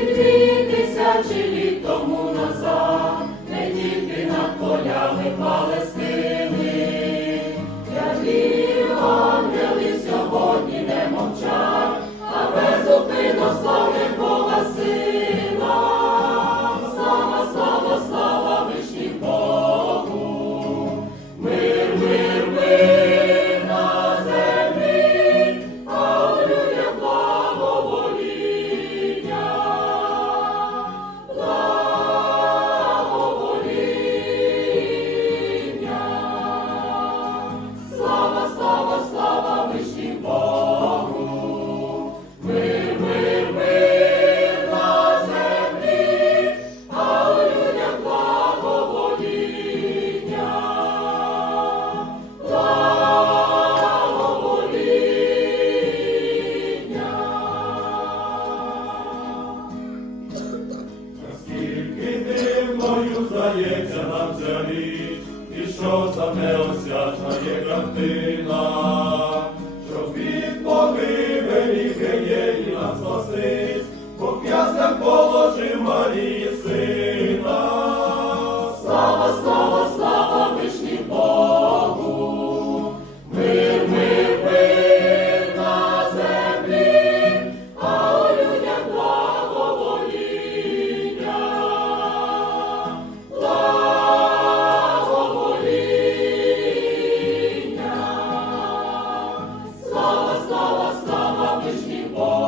дві тисячі літ тому назад. Дивною здається нам ця і що за неосяжна є картина, щоб від погибелі геєї нас спастись, Бог ясням положив Марії сина. Lord.